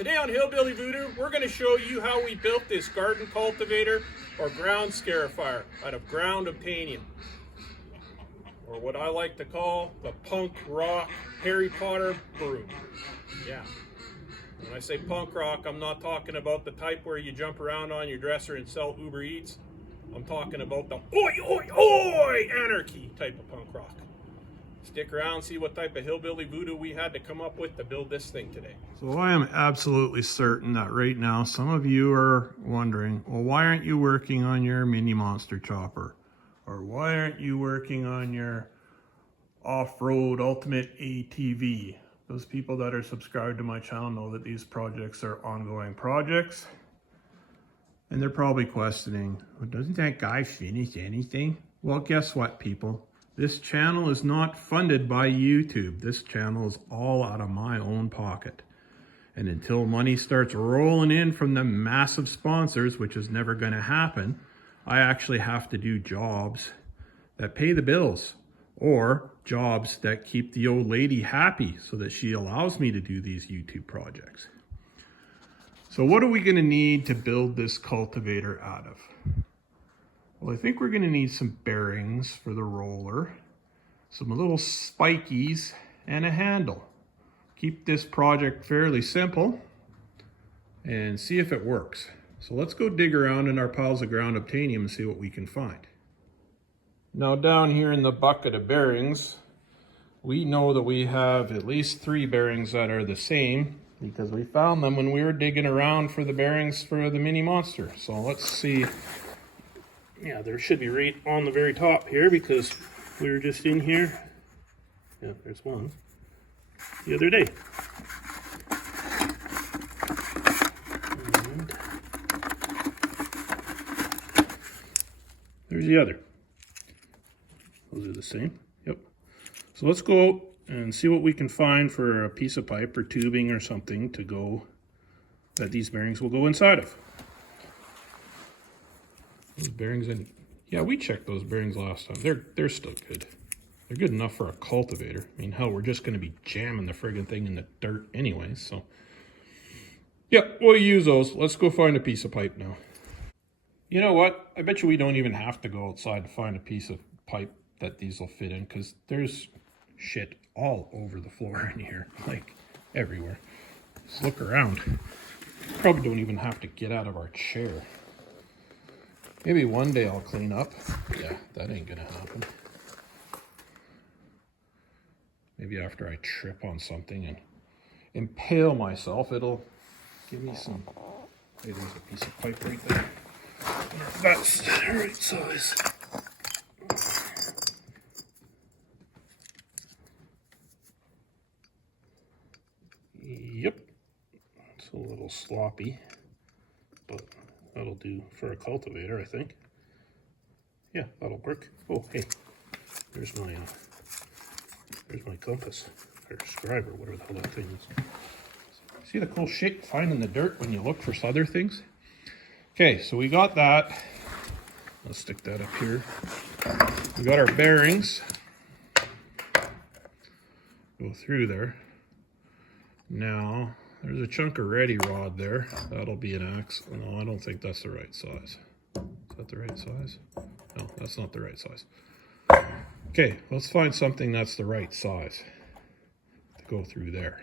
Today on HillBilly Voodoo, we're going to show you how we built this garden cultivator or ground scarifier out of ground obtainium, or what I like to call the punk rock Harry Potter broom. Yeah. When I say punk rock, I'm not talking about the type where you jump around on your dresser and sell Uber Eats. I'm talking about the oi, oi, oi, anarchy type of punk rock. Stick around, see what type of hillbilly voodoo we had to come up with to build this thing today. So I am absolutely certain that right now some of you are wondering, well, why aren't you working on your mini monster chopper? Or why aren't you working on your off-road ultimate ATV? Those people that are subscribed to my channel know that these projects are ongoing projects. And they're probably questioning, well, doesn't that guy finish anything? Well, guess what, people? This channel is not funded by YouTube. This channel is all out of my own pocket. And until money starts rolling in from the massive sponsors, which is never going to happen, I actually have to do jobs that pay the bills, or jobs that keep the old lady happy so that she allows me to do these YouTube projects. So what are we going to need to build this cultivator out of? Well, I think we're going to need some bearings for the roller, some little spikies, and a handle. Keep this project fairly simple and see if it works. So let's go dig around in our piles of ground obtainium and see what we can find. Now down here in the bucket of bearings, we know that we have at least 3 bearings that are the same because we found them when we were digging around for the bearings for the mini monster. So let's see. Yeah, there should be right on the very top here because we were just in here. Yeah, there's one the other day. And there's the other. Those are the same. Yep. So let's go out and see what we can find for a piece of pipe or tubing or something to go, that these bearings will go inside of. Those bearings, and yeah, we checked those bearings last time. They're still good. They're good enough for a cultivator. I mean, hell, we're just going to be jamming the friggin' thing in the dirt anyway, so. Yeah, we'll use those. Let's go find a piece of pipe now. You know what? I bet you we don't even have to go outside to find a piece of pipe that these will fit in, because there's shit all over the floor in here, like everywhere. Just look around. Probably don't even have to get out of our chair. Maybe one day I'll clean up. Yeah, that ain't gonna happen. Maybe after I trip on something and impale myself, it'll give me some. Hey, there's a piece of pipe right there. That's the right size. Yep. It's a little sloppy, but that'll do for a cultivator, I think. Yeah, that'll work. Oh, hey, there's my compass, or scribe, or whatever the hell that thing is. See the cool shit you find in the dirt when you look for other things? Okay, so we got that. Let's stick that up here. We got our bearings. Go through there. Now, there's a chunk of ready rod there. That'll be an axe. No, I don't think that's the right size. Is that the right size? No, that's not the right size. Okay, let's find something that's the right size to go through there.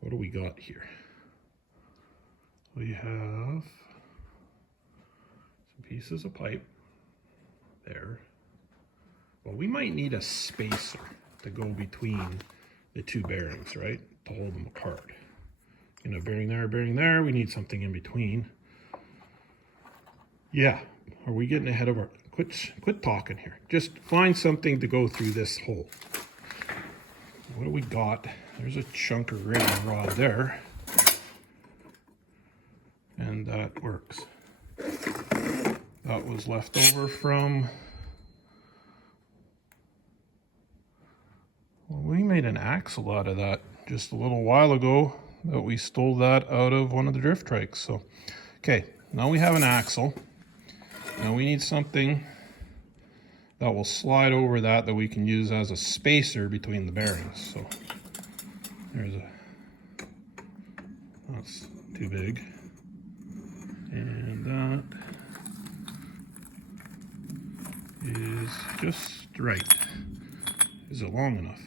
What do we got here? We have some pieces of pipe there. Well, we might need a spacer to go between the 2 bearings, right? To hold them apart. You know, bearing there, we need something in between. Yeah, are we getting ahead of our, quit talking here. Just find something to go through this hole. What do we got? There's a chunk of ready rod there. And that works. That was left over from, well, we made an axle out of that just a little while ago, that we stole that out of one of the drift trikes. So, okay, now we have an axle. Now we need something that will slide over that we can use as a spacer between the bearings. So there's a That's too big. And that is just right. Is it long enough?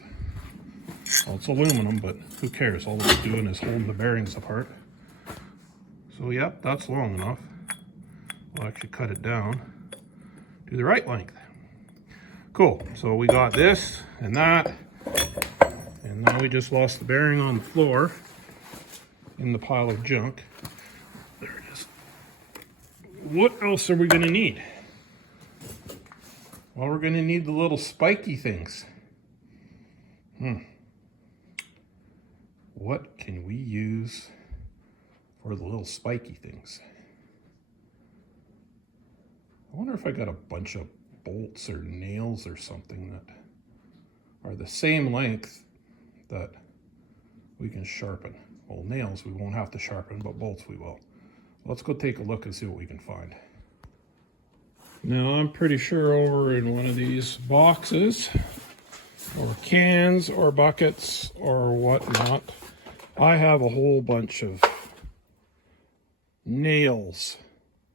Well, it's aluminum, but who cares? All it's doing is holding the bearings apart. So yep, that's long enough. We'll actually cut it down to the right length. Cool, so we got this and that, and now we just lost the bearing on the floor in the pile of junk. There it is. What else are we gonna need? Well, we're gonna need the little spiky things. What can we use for the little spiky things? I wonder if I got a bunch of bolts or nails or something that are the same length that we can sharpen. Well, nails we won't have to sharpen, but bolts we will. Let's go take a look and see what we can find. Now, I'm pretty sure over in one of these boxes or cans or buckets or whatnot, I have a whole bunch of nails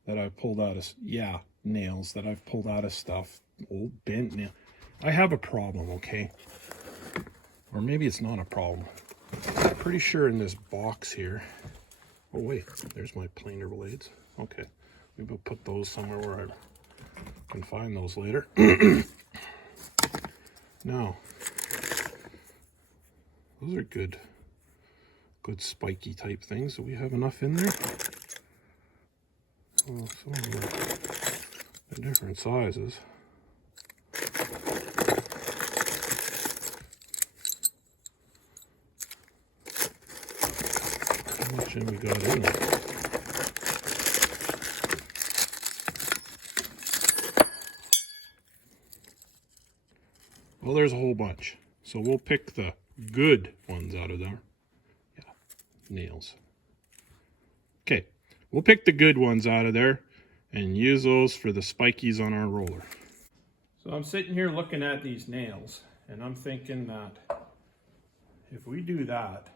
that I've pulled out of, nails that I've pulled out of stuff, old bent nail. I have a problem, okay? Or maybe it's not a problem. I'm pretty sure in this box here, oh wait, there's my planer blades. Okay, maybe I'll put those somewhere where I can find those later. Now, those are good spiky type things. Do we have enough in there? Well, some of them are different sizes. How much have we got in there? Well, there's a whole bunch. So we'll pick the good ones out of there. Yeah, nails. Okay, we'll pick the good ones out of there and use those for the spikies on our roller. So I'm sitting here looking at these nails and I'm thinking that if we do that,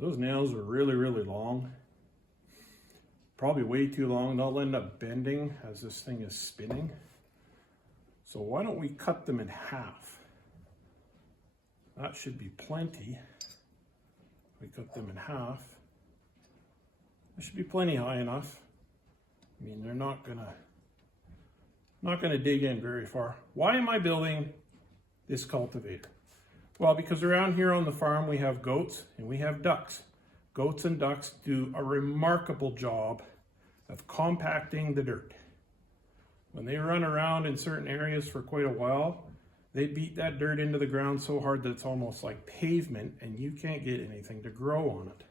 those nails are really, really long. Probably way too long. They'll end up bending as this thing is spinning. So why don't we cut them in half? That should be plenty. We cut them in half. That should be plenty high enough. I mean, they're not gonna dig in very far. Why am I building this cultivator? Well, because around here on the farm we have goats and we have ducks. Goats and ducks do a remarkable job of compacting the dirt. When they run around in certain areas for quite a while, they beat that dirt into the ground so hard that it's almost like pavement and you can't get anything to grow on it.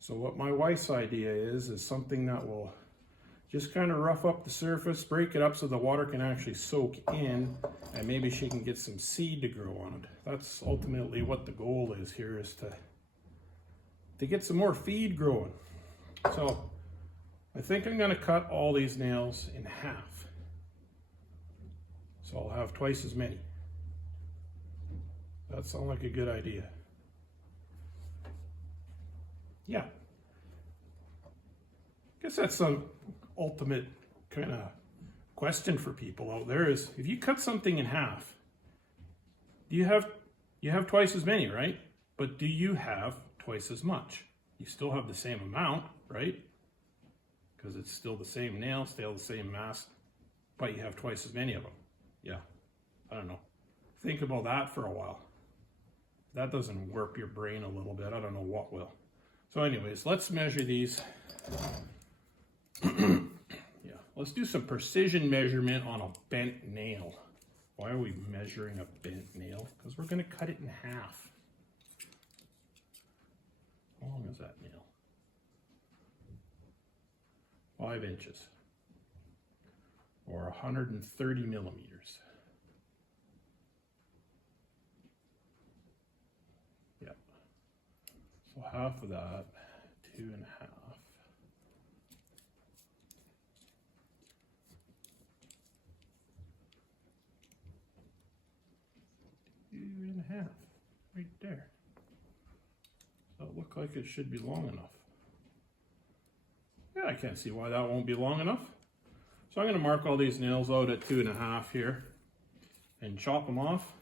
So what my wife's idea is something that will just kind of rough up the surface, break it up so the water can actually soak in, and maybe she can get some seed to grow on it. That's ultimately what the goal is here, is to get some more feed growing. So I think I'm gonna cut all these nails in half. So I'll have twice as many. That sounds like a good idea. Yeah. I guess that's some ultimate kind of question for people out there is, if you cut something in half, you have twice as many, right? But do you have twice as much? You still have the same amount, right? Because it's still the same nail, still the same mass, but you have twice as many of them. Yeah, I don't know. Think about that for a while. If that doesn't warp your brain a little bit, I don't know what will. So anyways, let's measure these. Yeah, let's do some precision measurement on a bent nail. Why are we measuring a bent nail? Because we're going to cut it in half. How long is that nail? 5 inches. Or 130 millimeters. Yep. So half of that, 2.5. 2.5, right there. That look like it should be long enough. Yeah, I can't see why that won't be long enough. So I'm going to mark all these nails out at 2.5 here and chop them off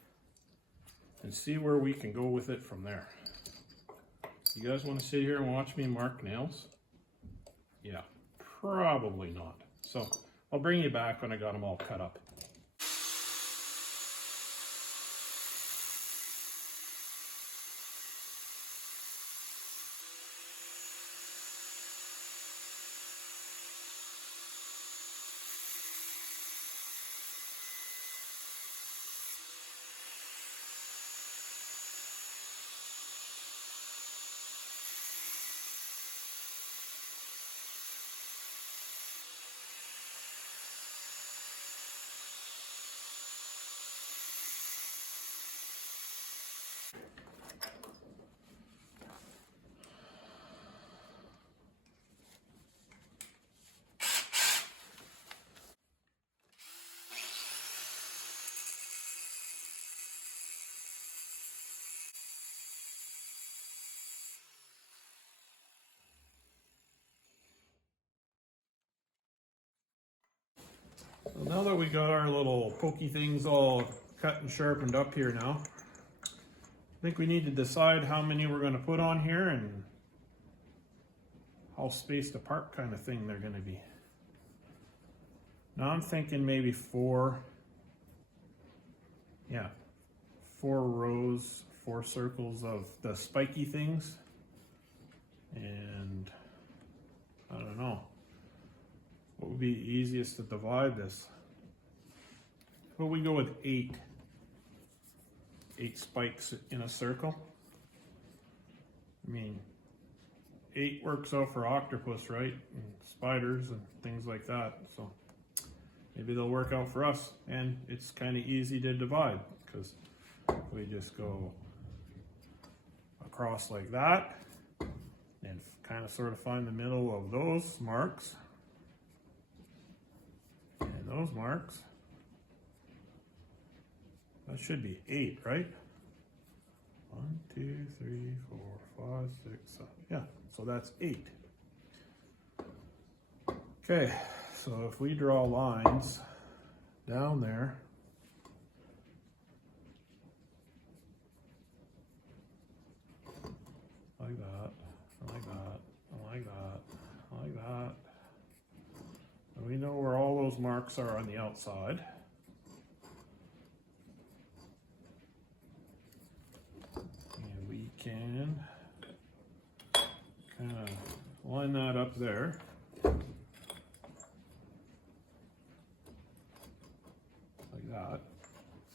and see where we can go with it from there. You guys want to sit here and watch me mark nails? Yeah, probably not. So I'll bring you back when I got them all cut up. So now that we got our little pokey things all cut and sharpened up here now, I think we need to decide how many we're going to put on here and how spaced apart kind of thing they're going to be. Now I'm thinking maybe 4 rows, 4 circles of the spiky things, and I don't know. What would be easiest to divide this? Well, we go with 8 spikes in a circle. I mean, 8 works out for octopus, right? And spiders and things like that. So maybe they'll work out for us. And it's kind of easy to divide because we just go across like that and kind of sort of find the middle of those marks. And those marks, that should be 8, right? 1, 2, 3, 4, 5, 6, 7. Yeah, so that's 8. Okay, so if we draw lines down there, like that, like that, like that, like that. And we know where all those marks are on the outside. And we can kind of line that up there. Like that.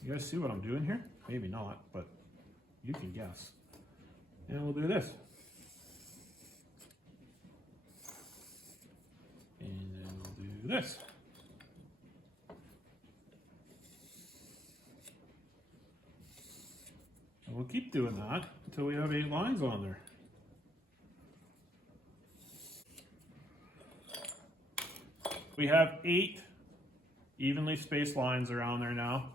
You guys see what I'm doing here? Maybe not, but you can guess. And we'll do this. And then we'll do this. And we'll keep doing that until we have 8 lines on there. We have 8 evenly spaced lines around there now.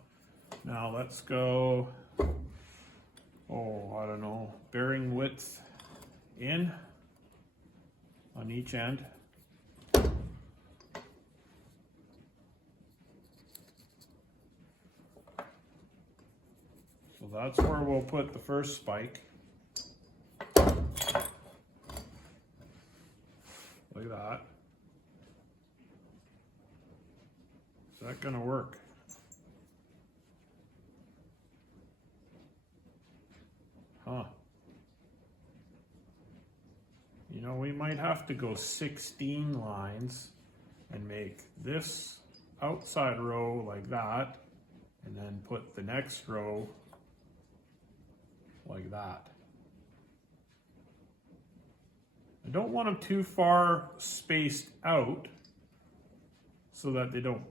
Now let's go, I don't know, bearing width in on each end. So that's where we'll put the first spike. Like that. Is that gonna work? Huh. You know, we might have to go 16 lines and make this outside row like that, and then put the next row like that. I don't want them too far spaced out so that they don't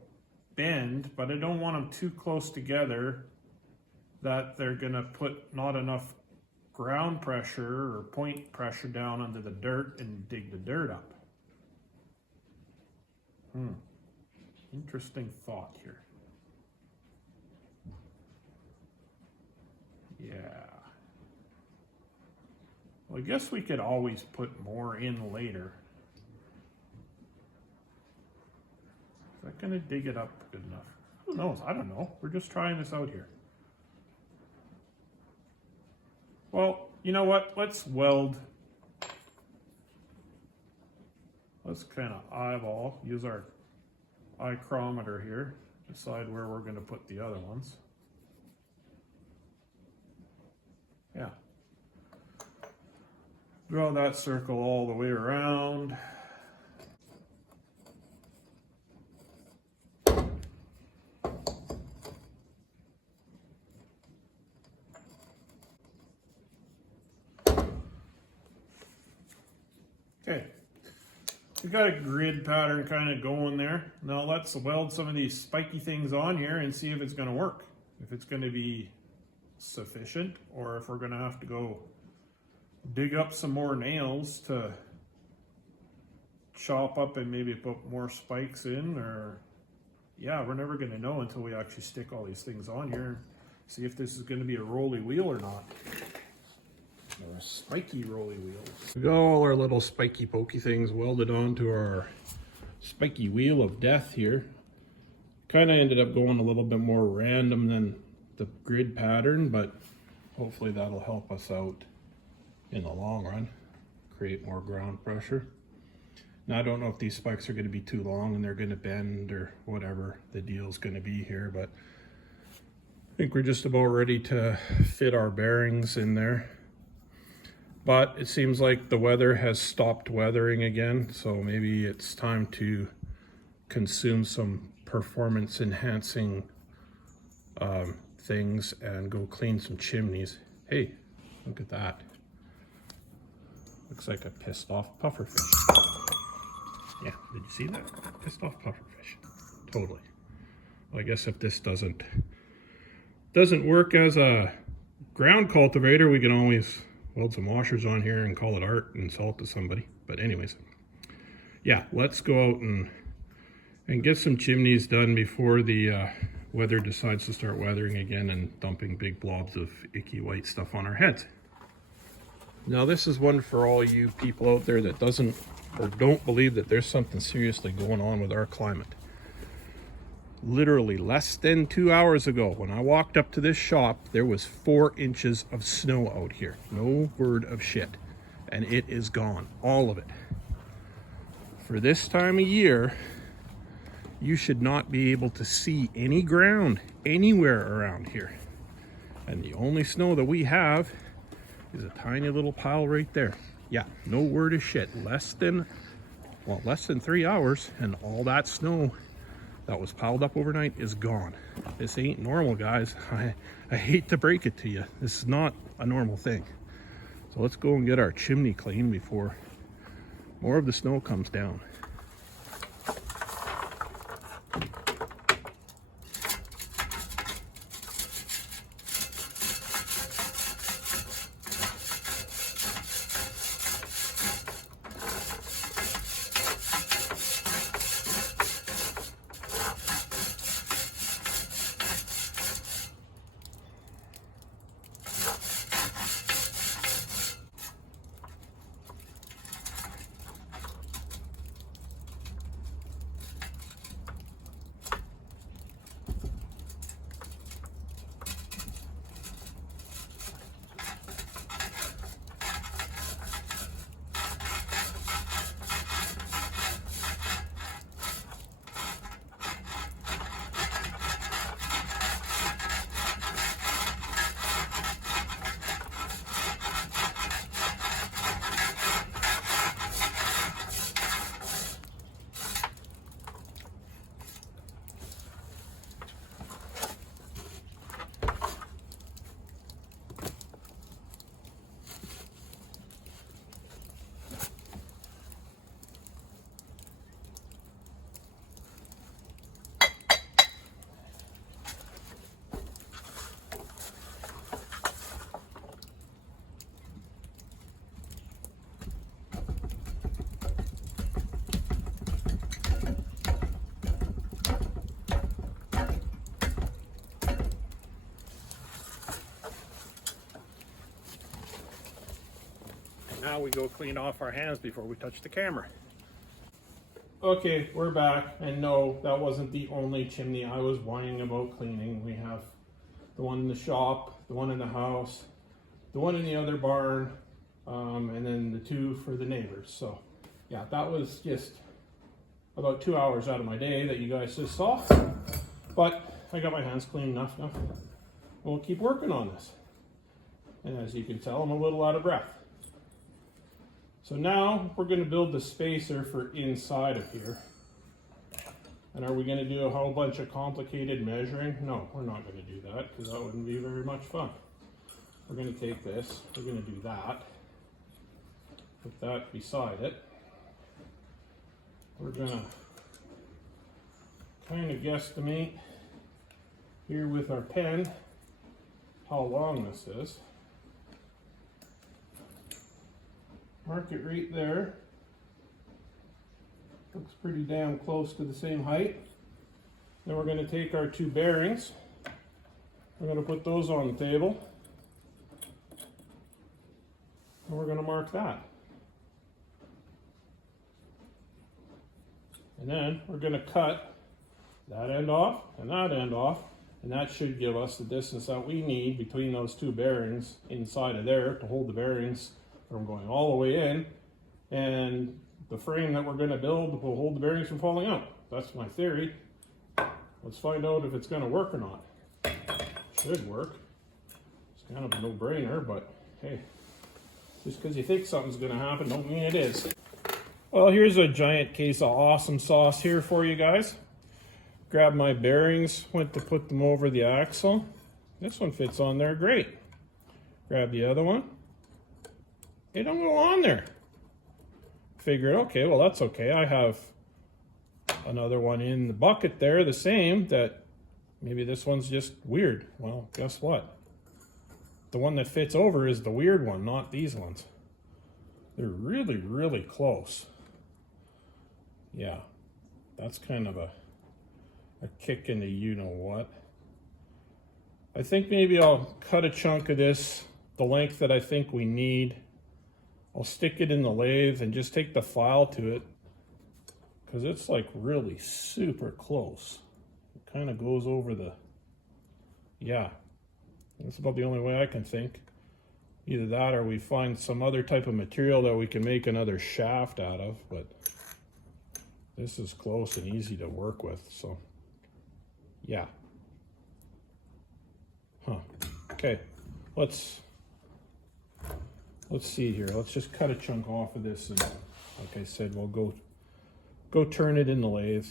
bend, but I don't want them too close together that they're gonna put not enough ground pressure or point pressure down under the dirt and dig the dirt up. Interesting thought here. Yeah. Well, I guess we could always put more in later. Is that going to dig it up good enough? Who knows? I don't know. We're just trying this out here. Well, you know what? Let's weld. Let's kind of eyeball, use our micrometer here, decide where we're going to put the other ones. Yeah. Draw that circle all the way around. Okay. We got a grid pattern kind of going there. Now let's weld some of these spiky things on here and see if it's going to work. If it's going to be sufficient, or if we're going to have to go dig up some more nails to chop up and maybe put more spikes in, or yeah, we're never going to know until we actually stick all these things on here and see if this is going to be a rolly wheel or not. Or a spiky rolly wheel. We got all our little spiky pokey things welded onto our spiky wheel of death here. Kind of ended up going a little bit more random than the grid pattern, but hopefully that'll help us out in the long run, create more ground pressure. Now I don't know if these spikes are going to be too long and they're going to bend or whatever the deal's going to be here, but I think we're just about ready to fit our bearings in there. But it seems like the weather has stopped weathering again, so maybe it's time to consume some performance enhancing things and go clean some chimneys. Hey, look at that. Looks like a pissed off pufferfish. Yeah, did you see that? Pissed off pufferfish. Totally. Well, I guess if this doesn't work as a ground cultivator, we can always weld some washers on here and call it art and sell it to somebody. But anyways, yeah, let's go out and get some chimneys done before the weather decides to start weathering again and dumping big blobs of icky white stuff on our heads. Now this is one for all you people out there that doesn't or don't believe that there's something seriously going on with our climate. Literally less than 2 hours ago, when I walked up to this shop, there was 4 inches of snow out here. No word of shit. And it is gone. All of it. For this time of year, you should not be able to see any ground anywhere around here. And the only snow that we have is a tiny little pile right there. Yeah, no word of shit. Less than 3 hours, and all that snow that was piled up overnight is gone. This ain't normal, guys. I hate to break it to you. This is not a normal thing. So let's go and get our chimney clean before more of the snow comes down. how we go clean off our hands before we touch the camera. Okay, we're back, and no, that wasn't the only chimney I was whining about cleaning. We have the one in the shop, the one in the house, the one in the other barn, and then the two for the neighbors. So yeah, that was just about 2 hours out of my day that you guys just saw. But I got my hands clean enough now. We'll keep working on this. And as you can tell, I'm a little out of breath. So now we're going to build the spacer for inside of here. And are we going to do a whole bunch of complicated measuring? No, we're not going to do that because that wouldn't be very much fun. We're going to take this, we're going to do that, put that beside it. We're going to kind of guesstimate here with our pen how long this is. Mark it right there. Looks pretty damn close to the same height. Then we're going to take our two bearings. We're going to put those on the table. And we're going to mark that. And then we're going to cut that end off and that end off. And that should give us the distance that we need between those two bearings inside of there to hold the bearings from going all the way in. And the frame that we're going to build will hold the bearings from falling out. That's my theory. Let's find out if it's going to work or not. Should work. It's kind of a no-brainer, but hey, just because you think something's going to happen don't mean it is. Well, here's a giant case of awesome sauce here for you guys. Grabbed my bearings, went to put them over the axle. This one fits on there great. Grab the other one. They don't go on there. Figured, okay, well that's okay. I have another one in the bucket there, the same, that maybe this one's just weird. Well, guess what? The one that fits over is the weird one, not these ones. They're really, really close. Yeah, that's kind of a kick in the you-know-what. I think maybe I'll cut a chunk of this, the length that I think we need. I'll stick it in the lathe and just take the file to it because it's like really super close. It kind of goes over the, yeah, that's about the only way I can think. Either that or we find some other type of material that we can make another shaft out of, but this is close and easy to work with, so yeah. Okay, let's see here. Let's just cut a chunk off of this, and like I said, we'll go turn it in the lathe,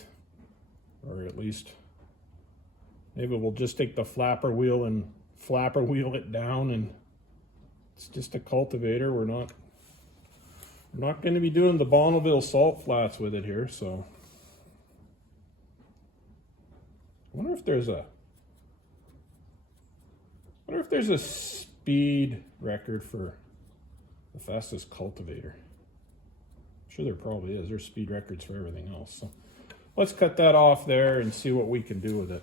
or at least maybe we'll just take the flapper wheel and flapper wheel it down, and it's just a cultivator. We're not going to be doing the Bonneville salt flats with it here, so I wonder if there's a speed record for the fastest cultivator. I'm sure there probably is. There's speed records for everything else. So let's cut that off there and see what we can do with it.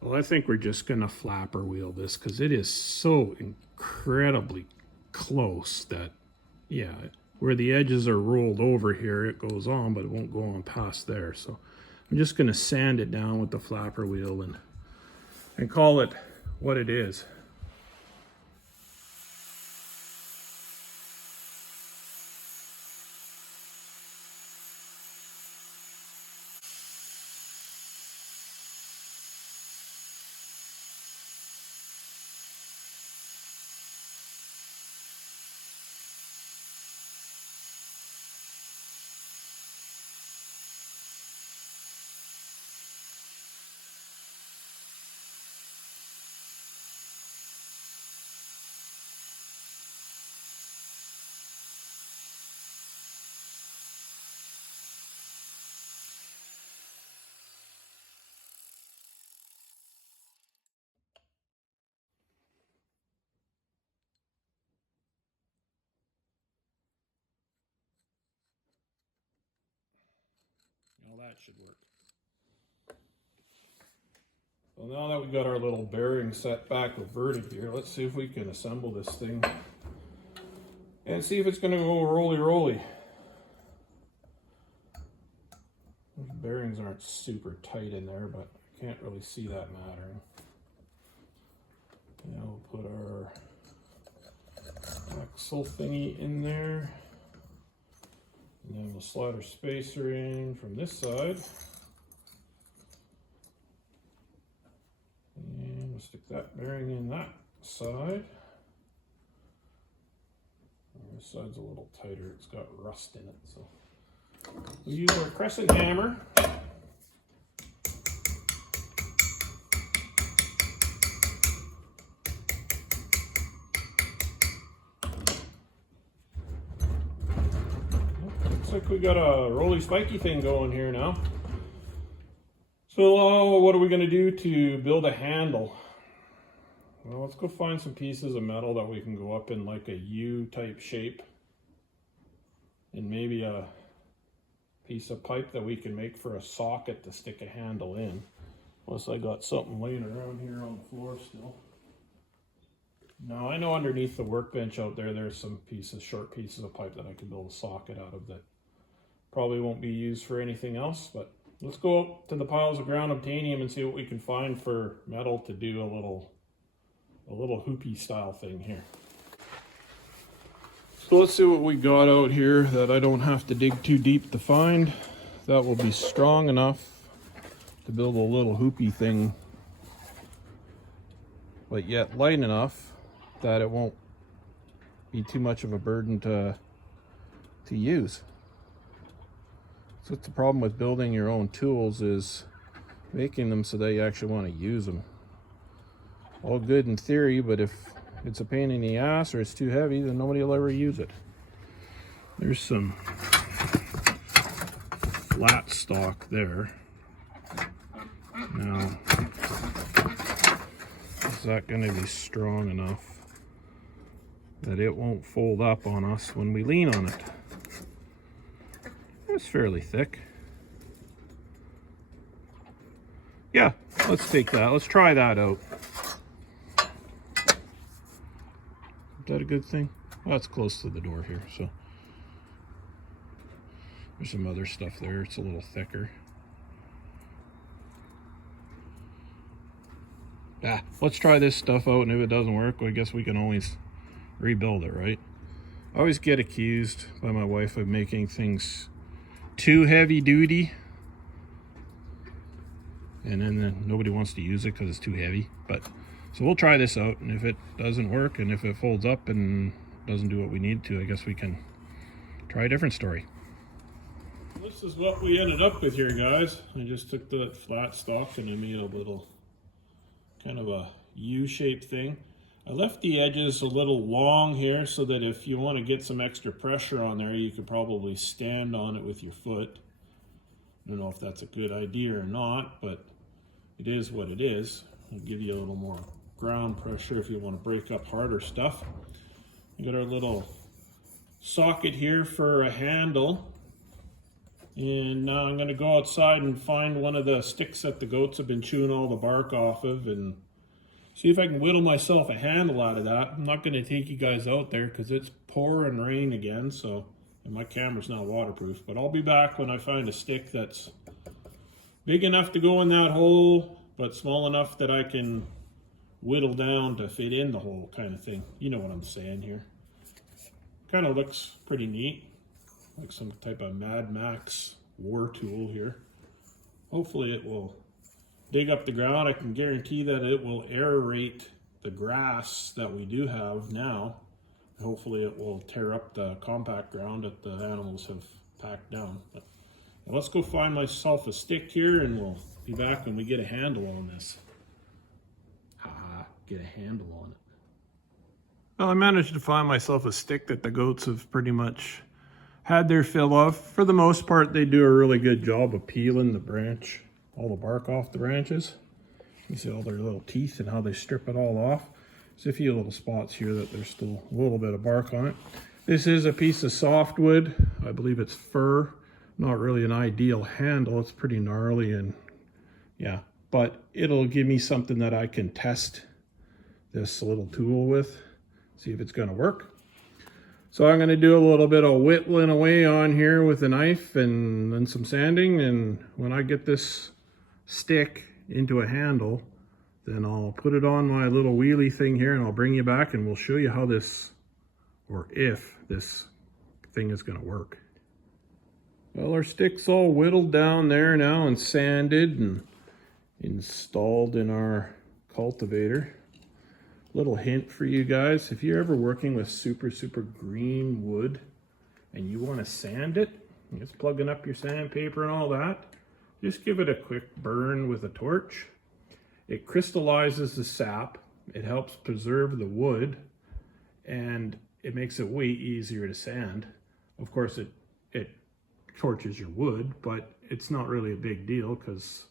Well, I think we're just going to flapper wheel this because it is so incredibly close that, yeah, where the edges are rolled over here, it goes on, but it won't go on past there. So I'm just going to sand it down with the flapper wheel and call it what it is. Now that should work. Well, now that we've got our little bearing set back reverted here, let's see if we can assemble this thing and see if it's going to go roly-roly. Those bearings aren't super tight in there, but I can't really see that mattering. Now we'll put our axle thingy in there, and then we'll slide our spacer in from this side, and we'll stick that bearing in that side. And this side's a little tighter, it's got rust in it, so we'll use our crescent hammer. Looks like we got a roly spiky thing going here now. So what are we going to do to build a handle? Well, let's go find some pieces of metal that we can go up in like a U type shape, and maybe a piece of pipe that we can make for a socket to stick a handle in. Unless I got something laying around here on the floor still. Now I know underneath the workbench out there, there's some short pieces of pipe that I can build a socket out of that probably won't be used for anything else, but let's go up to the piles of ground obtainium and see what we can find for metal to do a little hoopy style thing here. So let's see what we got out here that I don't have to dig too deep to find. That will be strong enough to build a little hoopy thing, but yet light enough that it won't be too much of a burden to use. So that's the problem with building your own tools, is making them so that you actually want to use them. All good in theory, but if it's a pain in the ass or it's too heavy, then nobody will ever use it. There's some flat stock there. Now, is that going to be strong enough that it won't fold up on us when we lean on it? It's fairly thick. Yeah, let's take that. Let's try that out. Is that a good thing? Well, it's close to the door here, so there's some other stuff there. It's a little thicker. Let's try this stuff out, and if it doesn't work, well, I guess we can always rebuild it, right? I always get accused by my wife of making things too heavy duty, and then nobody wants to use it because it's too heavy. But so we'll try this out, and if it doesn't work and if it folds up and doesn't do what we need to, I guess we can try a different story. This is what we ended up with here, guys. I just took the flat stock and I made a little kind of a U-shaped thing. I left the edges a little long here so that if you want to get some extra pressure on there, you could probably stand on it with your foot. I don't know if that's a good idea or not, but it is what it is. It'll give you a little more ground pressure if you want to break up harder stuff. We got our little socket here for a handle. And now I'm going to go outside and find one of the sticks that the goats have been chewing all the bark off of and see if I can whittle myself a handle out of that. I'm not going to take you guys out there because it's pouring rain again, so, and my camera's not waterproof. But I'll be back when I find a stick that's big enough to go in that hole, but small enough that I can whittle down to fit in the hole, kind of thing. You know what I'm saying here. Kind of looks pretty neat, like some type of Mad Max war tool here. Hopefully it will dig up the ground. I can guarantee that it will aerate the grass that we do have now. Hopefully it will tear up the compact ground that the animals have packed down. But let's go find myself a stick here and we'll be back when we get a handle on this. Get a handle on it. Well, I managed to find myself a stick that the goats have pretty much had their fill of. For the most part, they do a really good job of peeling the branch, all the bark off the branches. You see all their little teeth and how they strip it all off. There's a few little spots here that there's still a little bit of bark on it. This is a piece of softwood. I believe it's fir. Not really an ideal handle. It's pretty gnarly and yeah, but it'll give me something that I can test this little tool with, see if it's going to work. So I'm going to do a little bit of whittling away on here with a knife and then some sanding, and when I get this stick into a handle, then I'll put it on my little wheelie thing here and I'll bring you back and we'll show you how this, or if this thing is going to work. Well, our stick's all whittled down there now and sanded and installed in our cultivator. Little hint for you guys, if you're ever working with super green wood and you want to sand it, just plugging up your sandpaper and all that, just give it a quick burn with a torch. It crystallizes the sap, it helps preserve the wood, and it makes it way easier to sand. Of course, it torches your wood, but it's not really a big deal because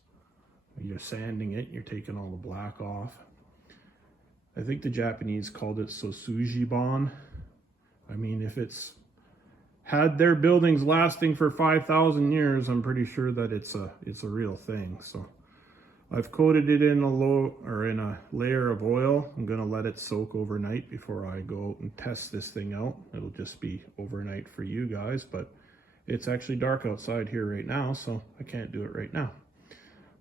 you're sanding it, you're taking all the black off. I think the Japanese called it sosujiban. I mean, if it's had their buildings lasting for 5,000 years, I'm pretty sure that it's a real thing. So I've coated it in a layer of oil. I'm gonna let it soak overnight before I go out and test this thing out. It'll just be overnight for you guys, but it's actually dark outside here right now, so I can't do it right now.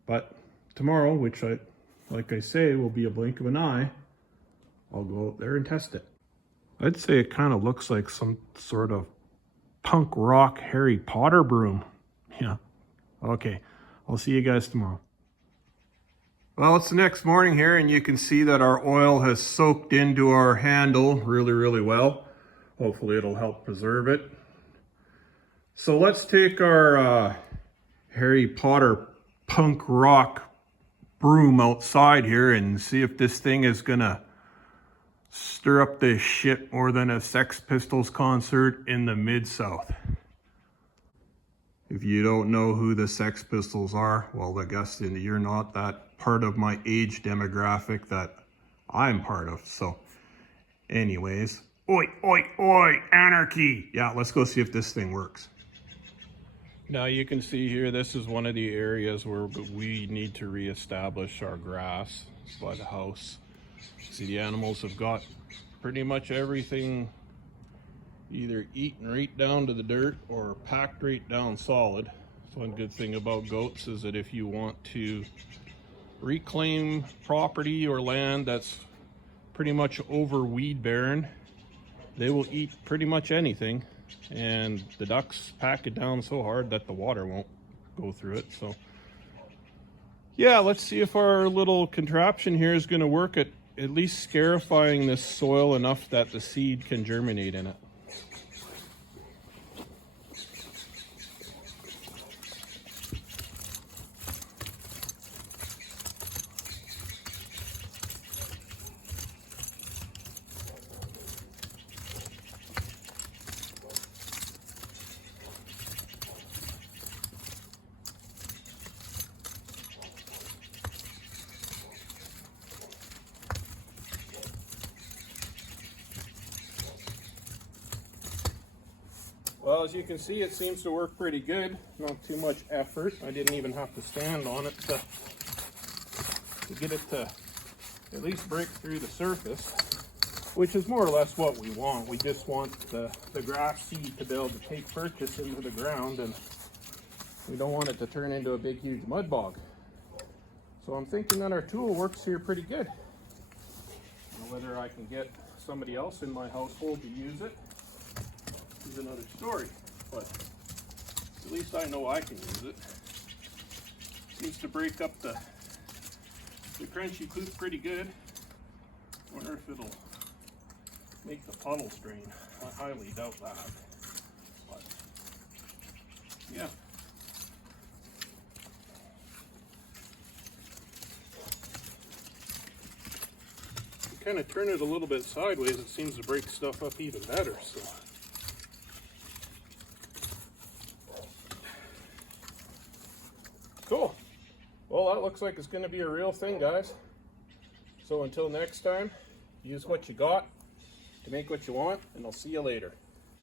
But tomorrow, which like I say, will be a blink of an eye, I'll go out there and test it. I'd say it kind of looks like some sort of punk rock Harry Potter broom. Yeah. Okay. I'll see you guys tomorrow. Well, it's the next morning here, and you can see that our oil has soaked into our handle really well. Hopefully it'll help preserve it. So let's take our Harry Potter punk rock broom outside here and see if this thing is gonna stir up this shit more than a Sex Pistols concert in the Mid-South. If you don't know who the Sex Pistols are, well, I guess you're not that part of my age demographic that I'm part of. So anyways, oi, anarchy. Yeah, let's go see if this thing works. Now you can see here, this is one of the areas where we need to reestablish our grass by the house. See, the animals have got pretty much everything either eaten right down to the dirt or packed right down solid. So one good thing about goats is that if you want to reclaim property or land that's pretty much over weed barren, they will eat pretty much anything, and the ducks pack it down so hard that the water won't go through it. So yeah, let's see if our little contraption here is going to work at least scarifying this soil enough that the seed can germinate in it. Well, as you can see, it seems to work pretty good. Not too much effort. I didn't even have to stand on it to get it to at least break through the surface, which is more or less what we want. We just want the grass seed to be able to take purchase into the ground, and we don't want it to turn into a big, huge mud bog. So I'm thinking that our tool works here pretty good. Now, whether I can get somebody else in my household to use it is another story, but at least I know I can use it. Seems to break up the crunchy poop pretty good. Wonder if it'll make the puddles drain. I highly doubt that, but yeah. You kind of turn it a little bit sideways, it seems to break stuff up even better. So cool. Well, that looks like it's going to be a real thing, guys. So until next time, use what you got to make what you want, and I'll see you later.